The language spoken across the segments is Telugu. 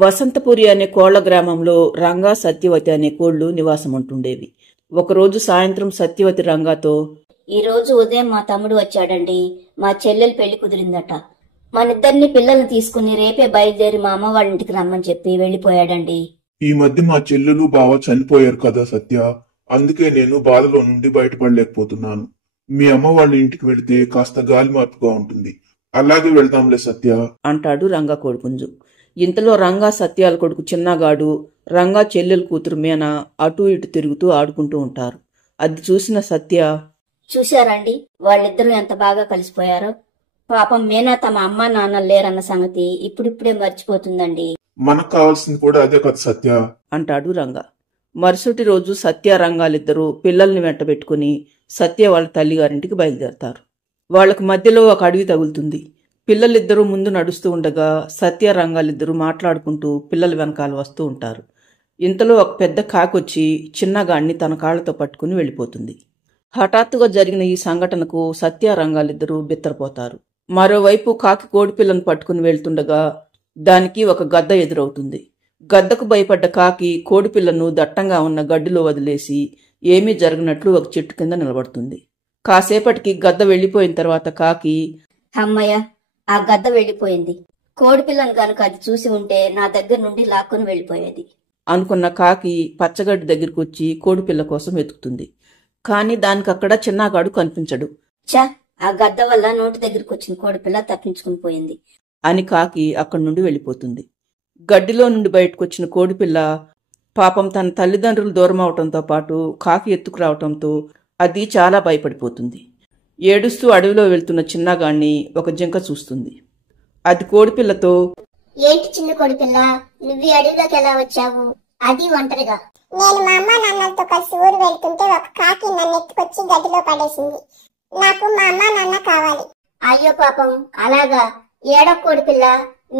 వసంతపురి అనే కోళ్ల గ్రామంలో రంగా సత్యవతి అనే కోళ్లు నివాసం ఉంటుండేవి. ఒకరోజు సాయంత్రం సత్యవతి రంగాతో, ఈ రోజు ఉదయం మా తమ్ముడు వచ్చాడండి. మా చెల్లెలు పెళ్లి కుదిరిందట. మనిద్దరిని పిల్లల్ని తీసుకుని రేపే బయలుదేరి మా అమ్మ వాళ్ళ ఇంటికి రమ్మని చెప్పి వెళ్లిపోయాడండి. ఈ మధ్య మా చెల్లెలు బావ చనిపోయారు కదా సత్య, అందుకే నేను బాధలో నుండి బయటపడలేకపోతున్నాను. మీ అమ్మ వాళ్ళ ఇంటికి వెళితే కాస్త గాలి మార్పుగా ఉంటుంది. అలాగే వెళ్దాంలే సత్య అంటాడు రంగా కోడిపుంజు. ఇంతలో రంగా సత్యాల కొడుకు చిన్నగాడు రంగా చెల్లెలు కూతురు మీన అటూ ఇటు తిరుగుతూ ఆడుకుంటూ ఉంటారు. అది చూసిన సత్య, చూశారండి వాళ్ళిద్దరూ ఎంత బాగా కలిసిపోయారో. పాపం మీనా తమ అమ్మా నాన్న లేరన్న సంగతి ఇప్పుడిప్పుడే మర్చిపోతుందండి. మనకు కావాల్సింది కూడా అదే కదా సత్య అంటాడు రంగా. మరుసటి రోజు సత్య రంగాలిద్దరూ పిల్లల్ని వెంటబెట్టుకుని సత్య వాళ్ళ తల్లిగారింటికి బయలుదేరతారు. వాళ్లకు మధ్యలో ఒక అడవి తగులుతుంది. పిల్లలిద్దరూ ముందు నడుస్తూ ఉండగా సత్య రంగాలిద్దరూ మాట్లాడుకుంటూ పిల్లల వెనకాల వస్తూ ఉంటారు. ఇంతలో ఒక పెద్ద కాకొచ్చి చిన్నగాడిని తన కాళ్లతో పట్టుకుని వెళ్ళిపోతుంది. హఠాత్తుగా జరిగిన ఈ సంఘటనకు సత్య రంగాలిద్దరూ బిత్తరపోతారు. మరోవైపు కాకి కోడిపిల్లను పట్టుకుని వెళ్తుండగా దానికి ఒక గద్ద ఎదురవుతుంది. గద్దకు భయపడ్డ కాకి కోడిపిల్లను దట్టంగా ఉన్న గడ్డిలో వదిలేసి ఏమీ జరగనట్లు ఒక చెట్టు కింద నిలబడుతుంది. కాసేపటికి గద్ద వెళ్లిపోయిన తర్వాత కాకి, అమ్మయ్య, ఆ గద్ద వెళ్లిపోయింది. కోడిపిల్లను కనుక అది చూసి ఉంటే నా దగ్గర నుండి లాక్కొని వెళ్లిపోయేది అనుకున్న కాకి పచ్చగడ్డి దగ్గరకు వచ్చి కోడిపిల్ల కోసం వెతుకుతుంది. కాని దానికక్కడ చిన్నగాడు కనిపించడు. చా, ఆ గద్ద వల్ల నోటి దగ్గరకు వచ్చిన కోడిపిల్ల తప్పించుకుని పోయింది అని కాకి అక్కడి నుండి వెళ్ళిపోతుంది. గడ్డిలో నుండి బయటకొచ్చిన కోడిపిల్ల పాపం తన తల్లిదండ్రులు దూరం అవటంతో పాటు కాకి ఎత్తుకురావటంతో అది చాలా భయపడిపోతుంది. ఏడుస్తూ అడవిలో వెళ్తున్న చిన్నగాణ్ణి ఒక జింక చూస్తుంది. అది కోడిపిల్లతో, ఏంటి చిన్న కోడిపిల్ల, నువ్వు అడవిలోకి ఎలా వచ్చావు, అది ఒంటరిగా? నేను మా అమ్మ నాన్నలతో కలిసి ఊరు వెళ్తుంటే ఒక కాకి నన్ను ఎత్తుకొచ్చి గడ్డిలో పడేసింది. నాకు మా అమ్మ నాన్న కావాలి. అయ్యో పాపం, అలాగా? ఏడో కోడిపిల్ల,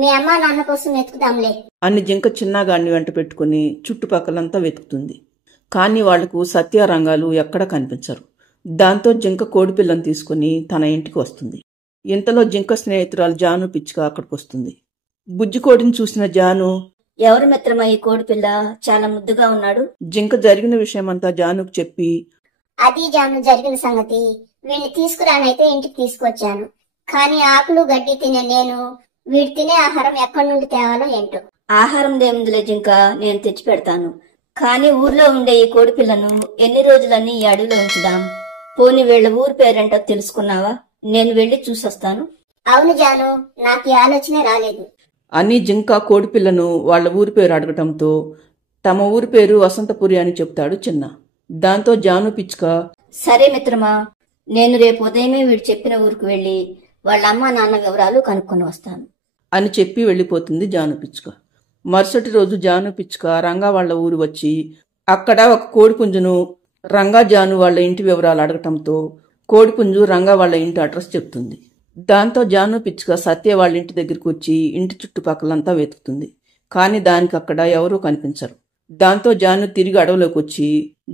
మీ అమ్మ నాన్న కోసం వెతుకుదాంలే అని జింక చిన్నగాణ్ణి వెంట పెట్టుకుని చుట్టుపక్కలంతా వెతుకుతుంది. కానీ వాళ్లకు సత్యారంగాలు ఎక్కడా కనిపించరు. దాంతో జింక కోడిపిల్లను తీసుకుని తన ఇంటికి వస్తుంది. ఇంతలో జింక స్నేహితురాలు జాను పిచ్చుక అక్కడికొస్తుంది. బుజ్జికోడిని చూసిన జాను, ఎవరు మిత్రమా ఈ కోడిపిల్ల, చాలా ముద్దుగా ఉన్నాడు. జింక జరిగిన విషయమంతా జానుకు చెప్పి, అది జాను జరిగిన సంగతి. వీడిని తీసుకురానైతే ఇంటికి తీసుకొచ్చాను. కానీ ఆకులు గడ్డి తినే నేను వీడు తినే ఆహారం ఎక్కడి నుండి తేవాలో ఏంటో. ఆహారం దేముందిలే జింక, నేను తెచ్చి పెడతాను. కానీ ఊర్లో ఉండే ఈ కోడిపిల్లను ఎన్ని రోజులన్నీ ఈ అడవిలో ఉంచుదాం. పోని వీళ్ల ఊరి పేరేంటో తెలుసుకున్నావా? నేను వెళ్లి చూసొస్తాను. అవును జాను, నాకు ఈ ఆలోచనే రాలేదు అని జింక కోడిపిల్లను వాళ్ల ఊరి పేరు అడగటంతో తమ ఊరి పేరు వసంతపురి అని చెప్తాడు చిన్న. దాంతో జాను పిచ్చుక, సరే మిత్రమా, నేను రేపు ఉదయమే వీడు చెప్పిన ఊరికి వెళ్లి వాళ్ళ అమ్మ నాన్న వివరాలు కనుక్కొని వస్తాను అని చెప్పి వెళ్లిపోతుంది జాను పిచ్చుక. మరుసటి రోజు జాను పిచ్చుక రంగా వాళ్ల ఊరు వచ్చి అక్కడ ఒక కోడిపుంజును రంగా జాను వాళ్ల ఇంటి వివరాలు అడగటంతో కోడిపుంజు రంగా వాళ్ల ఇంటి అడ్రస్ చెప్తుంది. దాంతో జాను పిచ్చుక సత్య వాళ్ళ ఇంటి దగ్గరికి వచ్చి ఇంటి చుట్టుపక్కలంతా వెతుకుతుంది. కాని దానికి అక్కడ ఎవరూ కనిపించరు. దాంతో జాను తిరిగి అడవిలోకి వచ్చి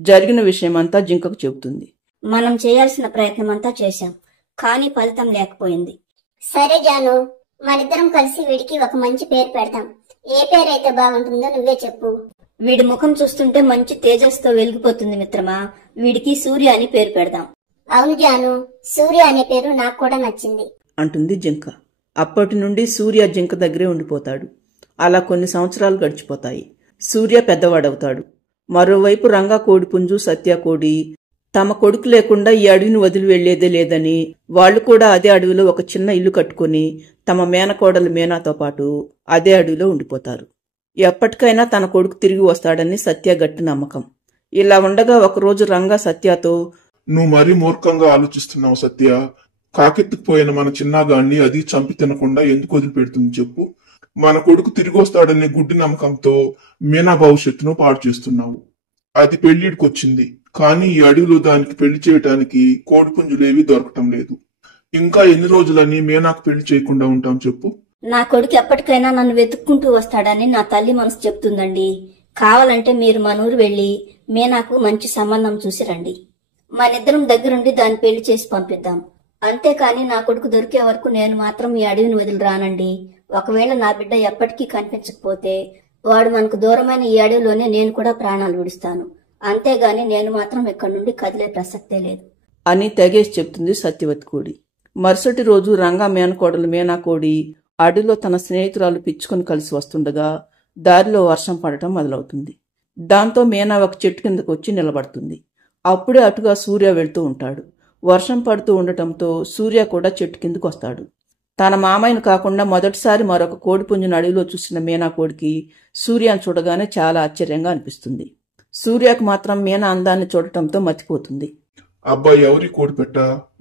జరిగిన విషయమంతా జింకకు చెబుతుంది. మనం చేయాల్సిన ప్రయత్నమంతా చేశాం, కానీ ఫలితం లేకపోయింది. సరే జాను, మనిద్దరం కలిసి వీడికి ఒక మంచి పేరు పెడతాం. ఏ పేరైతే బాగుంటుందో నువ్వే చెప్పు. వీడి ముఖం చూస్తుంటే మంచి తేజస్తో వెలిగిపోతుంది మిత్రమా. వీడికి సూర్య అని పేరు పెడదాం. అవును జాను, సూర్య అనే పేరు నాకు కూడా నచ్చింది అంటుంది జింక. అప్పటి నుండి సూర్య జింక దగ్గరే ఉండిపోతాడు. అలా కొన్ని సంవత్సరాలు గడిచిపోతాయి. సూర్య పెద్దవాడవుతాడు. మరోవైపు రంగా కోడిపుంజు సత్య కోడి తమ కొడుకు లేకుండా ఈ అడవిని వదిలి వెళ్లేదే లేదని వాళ్లు కూడా అదే అడవిలో ఒక చిన్న ఇల్లు కట్టుకుని తమ మేనకోడలు మీనాతో పాటు అదే అడవిలో ఉండిపోతారు. ఎప్పటికైనా తన కొడుకు తిరిగి వస్తాడని సత్య గట్టి నమ్మకం. ఇలా ఉండగా ఒకరోజు రంగా సత్యతో, నువ్వు మరీ మూర్ఖంగా ఆలోచిస్తున్నావు సత్య. కాకెత్తుకుపోయిన మన చిన్నగాన్ని అది చంపి తినకుండా ఎందుకు వదిలిపెడుతుంది చెప్పు? మన కొడుకు తిరిగి వస్తాడనే గుడ్డి నమ్మకంతో మీనా భవిష్యత్తును పాడు చేస్తున్నావు. అది పెళ్లిడికొచ్చింది, కానీ ఈ అడవిలో దానికి పెళ్లి చేయటానికి కోడిపుంజులేవి దొరకటం లేదు. ఇంకా ఎన్ని రోజులని మీనాకు పెళ్లి చేయకుండా ఉంటాం చెప్పు? నా కొడుకు ఎప్పటికైనా నన్ను వెతుక్కుంటూ వస్తాడని నా తల్లి మనసు చెప్తుందండి. కావాలంటే మీరు మన ఊరు వెళ్లి మీనాకు మంచి సంబంధం చూసి రండి. మనిద్దరం దగ్గరుండి దాన్ని పెళ్లి చేసి పంపిద్దాం. అంతేకాని నా కొడుకు దొరికే వరకు నేను మాత్రం ఈ అడవిని వదిలి రానండి. ఒకవేళ నా బిడ్డ ఎప్పటికీ కనిపించకపోతే వాడు మనకు దూరమైన ఈ అడవిలోనే నేను కూడా ప్రాణాలు విడుస్తాను. అంతేగాని నేను మాత్రం ఇక్కడి నుండి కదిలే ప్రసక్తే లేదు అని తెగేసి చెప్తుంది సత్యవతి కోడి. మరుసటి రోజు రంగా మేనకోడలు మీనా కోడి అడవిలో తన స్నేహితురాలు పిచ్చుకొని కలిసి వస్తుండగా దారిలో వర్షం పడటం మొదలవుతుంది. దాంతో మీనా ఒక చెట్టు కిందకు వచ్చి నిలబడుతుంది. అప్పుడే అటుగా సూర్య వెళ్తూ ఉంటాడు. వర్షం పడుతూ ఉండటంతో సూర్య కూడా చెట్టు కిందకు వస్తాడు. తన మామయ్యను కాకుండా మొదటిసారి మరొక కోడిపుంజును అడవిలో చూసిన మీనా కోడికి సూర్యను చూడగానే చాలా ఆశ్చర్యంగా అనిపిస్తుంది. సూర్యకు మాత్రం మీనా అందాన్ని చూడటంతో మతిపోతుంది. అబ్బాయి ఎవరి కోడిపెట్ట,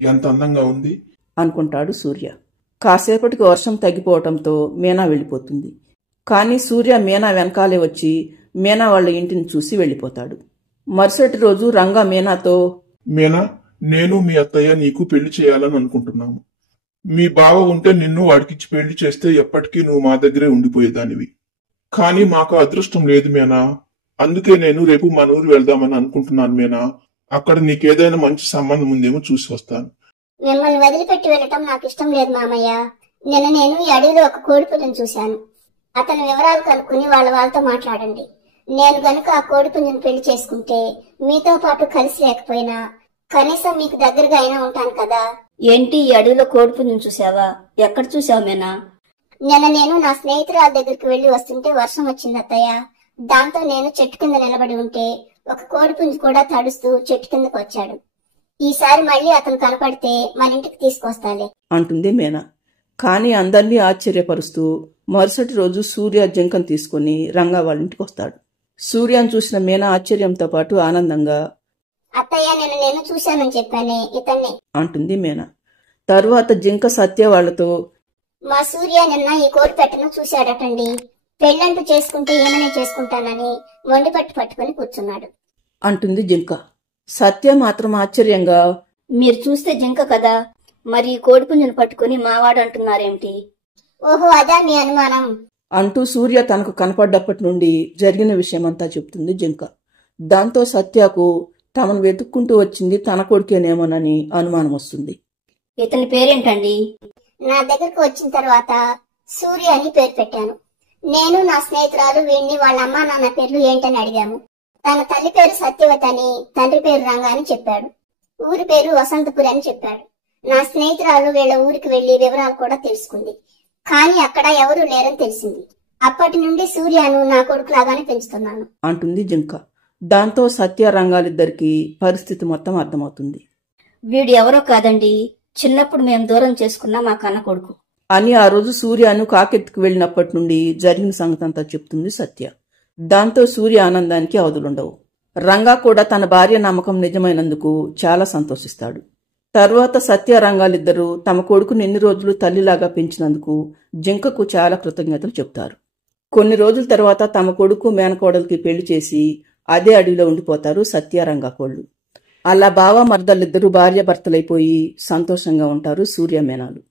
ఎంత అందంగా ఉంది అనుకుంటాడు సూర్య. కాసేపటికి వర్షం తగ్గిపోవటంతో మీనా వెళ్ళిపోతుంది. కానీ సూర్య మీనా వెనకాలే వచ్చి మీనా వాళ్ళ ఇంటిని చూసి వెళ్ళిపోతాడు. మరుసటి రోజు రంగా మీనాతో, మీనా, నేను మీ అత్తయ్య నీకు పెళ్లి చేయాలని అనుకుంటున్నాము. మీ బావ ఉంటే నిన్ను వాడికిచ్చి పెళ్లి చేస్తే ఎప్పటికీ నువ్వు మా దగ్గరే ఉండిపోయేదానివి. కానీ మాకు అదృష్టం లేదు మీనా. అందుకే నేను రేపు మన ఊరు వెళ్దామని అనుకుంటున్నాను మీనా. అక్కడ నీకేదైనా మంచి సంబంధం ఉందేమో చూసి వస్తాను. మిమ్మల్ని వదిలిపెట్టి వెళ్ళటం నాకు ఇష్టం లేదు మామయ్య. నేను ఈ అడవిలో ఒక కోడిపుంజును చూశాను. అతని వివరాలు కనుక్కుని వాళ్ళతో మాట్లాడండి. నేను గనుక ఆ కోడిపుంజును పెళ్లి చేసుకుంటే మీతో పాటు కలిసి లేకపోయినా కనీసం మీకు దగ్గరగా అయినా ఉంటాను కదా. ఏంటి ఈ అడవిలో కోడిపుంజును చూసావా? ఎక్కడ చూసావు మీనా? నేను నా స్నేహితురాల దగ్గరికి వెళ్లి వస్తుంటే వర్షం వచ్చింది అత్తయ్య. దాంతో నేను చెట్టు కింద నిలబడి ఉంటే ఒక కోడిపుంజు కూడా తడుస్తూ చెట్టు కిందకు వచ్చాడు. ఈసారి మళ్ళీ అతను కనపడితే మన ఇంటికి తీసుకొస్తాలే అంటుంది మీనా. కానీ అందర్నీ ఆశ్చర్యపరుస్తూ మరుసటి రోజు సూర్య జింకను తీసుకుని రంగా వాళ్ళ ఇంటికి వస్తాడు. సూర్యను చూసిన మీనా ఆశ్చర్యంతో పాటు ఆనందంగా, అత్తయ్య నేను చూశానని చెప్పానే ఇతన్ని అంటుంది మీనా. తరువాత జింక సత్య వాళ్లతో, మా సూర్య నిన్న ఈ కోడిపెట్టను చూశాడటండి. పెళ్ళంటూ చేసుకుంటే ఏమని చేసుకుంటానని మొండిపట్టు పట్టుకుని కూర్చున్నాడు అంటుంది జింక. సత్య మాత్రం ఆశ్చర్యంగా, మీరు చూస్తే జింక కదా, మరి ఈ కోడిపుంజును పట్టుకుని మావాడు అంటున్నారేమిటి? ఓహో, అదా మీ అనుమానం అంటూ సూర్య తనకు కనపడ్డప్పటి నుండి జరిగిన విషయమంతా చెప్తుంది జింక. దాంతో సత్యకు తమను వెతుక్కుంటూ వచ్చింది తన కొడుకేనేమోనని అనుమానం వస్తుంది. ఇతని పేరేంటండి? నా దగ్గరకు వచ్చిన తర్వాత సూర్య అని పేరు పెట్టాను. నేను నా స్నేహితురాలు వీడిని వాళ్ళ అమ్మా నాన్న పేర్లు ఏంటని అడిగాము. తన తల్లి పేరు సత్యవతి అని, తండ్రి పేరు రంగా అని చెప్పాడు. ఊరి పేరు వసంతపురి అని చెప్పాడు. నా స్నేహితురాలు వీళ్ళ ఊరికి వెళ్లి వివరాలు కూడా తెలుసుకుంది. కానీ అక్కడ ఎవరూ లేరని తెలిసింది. అప్పటి నుండి సూర్యను నా కొడుకులాగానే పెంచుతున్నాను అంటుంది జింక. దాంతో సత్య రంగాలిద్దరికీ పరిస్థితి మొత్తం అర్థమవుతుంది. వీడు ఎవరో కాదండి, చిన్నప్పుడు మేము దూరం చేసుకున్న మా కన్న కొడుకు అని ఆ రోజు సూర్యను కాకెత్తుకు వెళ్ళినప్పటి నుండి జరిగిన సంగతంతా చెప్తుంది సత్య. దాంతో సూర్య ఆనందానికి అవధులుండవు. రంగా కూడా తన భార్య నమ్మకం నిజమైనందుకు చాలా సంతోషిస్తాడు. తరువాత సత్య రంగాలిద్దరూ తమ కొడుకుని ఎన్ని రోజులు తల్లిలాగా పెంచినందుకు జింకకు చాలా కృతజ్ఞతలు చెప్తారు. కొన్ని రోజుల తర్వాత తమ కొడుకు మేనకోడలికి పెళ్లి చేసి అదే అడవిలో ఉండిపోతారు సత్య రంగా కోళ్లు. అలా బావ మరదలిద్దరూ భార్యాభర్తలైపోయి సంతోషంగా ఉంటారు సూర్య మీనాలు.